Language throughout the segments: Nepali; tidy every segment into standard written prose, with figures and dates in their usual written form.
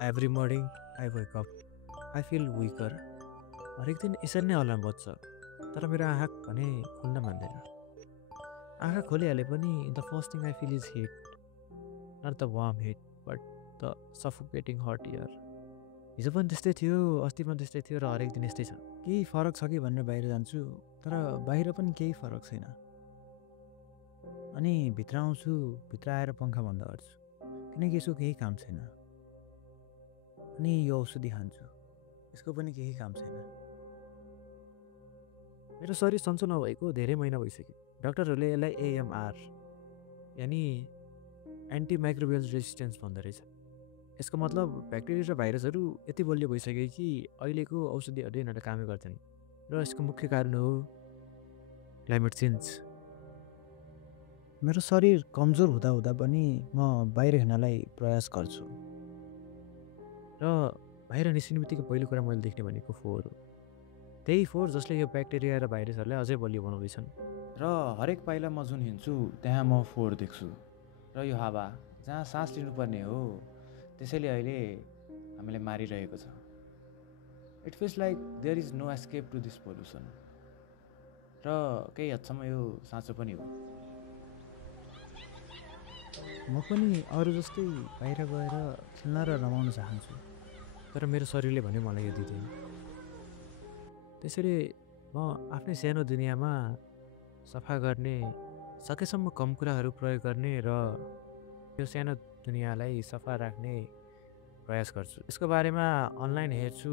Every morning I wake up, I feel weaker. हरेक दिन यसरी नै अलार्म बज्छ तर मेरो आँखा भने खुल्न मान्दैन। आँखा खोलिहाले पनि the first thing I feel is heat, not the warm heat but the suffocating hot air. हिजो पनि त्यस्तै थियो, अस्ति पनि त्यस्तै थियो र हरेक दिन यस्तै छ। केही फरक छ कि भनेर बाहिर जान्छु तर बाहिर पनि केही फरक छैन। अनि भित्र आउँछु, भित्र आएर पङ्खा बन्द गर्छु किनकि यसको केही काम छैन। अनि यो औषधि खान्छु, यसको पनि केही काम छैन। मेरो शरीर सन्चो नभएको धेरै महिना भइसक्यो। डाक्टरहरूले यसलाई एएमआर यानि एन्टिमाइक्रोबियल रेजिस्टेन्स भन्दो रहेछ। यसको मतलब ब्याक्टेरिया र भाइरसहरू यति बलियो भइसक्यो कि अहिलेको औषधिहरूले यिनीहरूले कामै गर्छन्। र यसको मुख्य कारण हो क्लाइमेट चेन्ज। मेरो शरीर कमजोर हुँदा हुँदा पनि म बाहिर हिँड्नलाई प्रयास गर्छु। र बाहिर निस्किने बित्तिकै पहिलो कुरा मैले देख्ने भनेको फोहोर हो। त्यही फोहोर जसले यो ब्याक्टेरिया र भाइरसहरूलाई अझै बलियो बनाउँदैछन्। र हरेक पाइला म जुन हिँड्छु त्यहाँ म फोहोर देख्छु। र यो हावा जहाँ सास लिनुपर्ने हो त्यसैले अहिले हामीलाई मारिरहेको छ। It feels like there is no escape to this pollution. र केही हदसम्म यो साँचो पनि हो। म पनि अरू जस्तै बाहिर गएर खेल्न र रमाउन चाहन्छु तर मेरो शरीरले भने मलाई यो दिँदैन। त्यसैले म आफ्नै सानो दुनियाँमा सफा गर्ने, सकेसम्म कम कुराहरू प्रयोग गर्ने र यो सानो दुनियाँलाई सफा राख्ने प्रयास गर्छु। यसको बारेमा अनलाइन हेर्छु,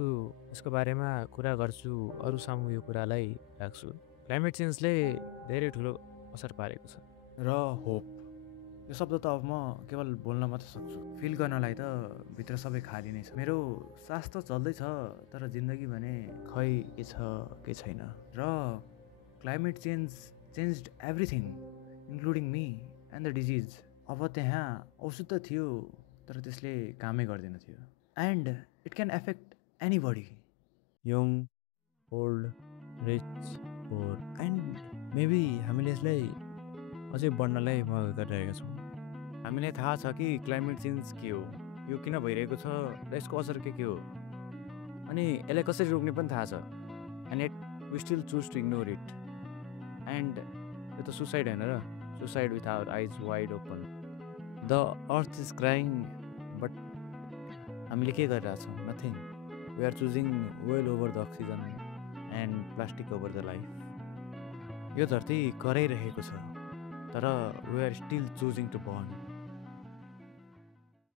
यसको बारेमा कुरा गर्छु, अरू सामु यो कुरालाई राख्छु। क्लाइमेट चेन्जले धेरै ठुलो असर पारेको छ। र होप, यो शब्द त अब म केवल बोल्न मात्र सक्छु। फिल गर्नलाई त भित्र सबै खाली नै छ। मेरो सास त चल्दैछ तर जिन्दगी भने खै के छ के छैन। र climate changed everything including me and the disease. अब त्यहाँ औषध त थियो तर त्यसले कामै गर्दैन थियो। And it can affect anybody, young, old, rich, poor and maybe हामीले यसलाई अझै बढ्नलाई मद्दत गरिरहेका छौँ। हामीलाई थाहा छ कि क्लाइमेट चेन्ज के हो, यो किन भइरहेको छ र यसको असर के हो, अनि यसलाई कसरी रोक्ने पनि थाहा छ। And it we still choose to ignore it. And यो त सुसाइड होइन र, suicide with our eyes wide open. The earth is crying but हामीले के गरिरहेछौँ? Nothing. We are choosing well over the oxygen and plastic over the life. यो धरती कराइरहेको छ तर we are still choosing to burn.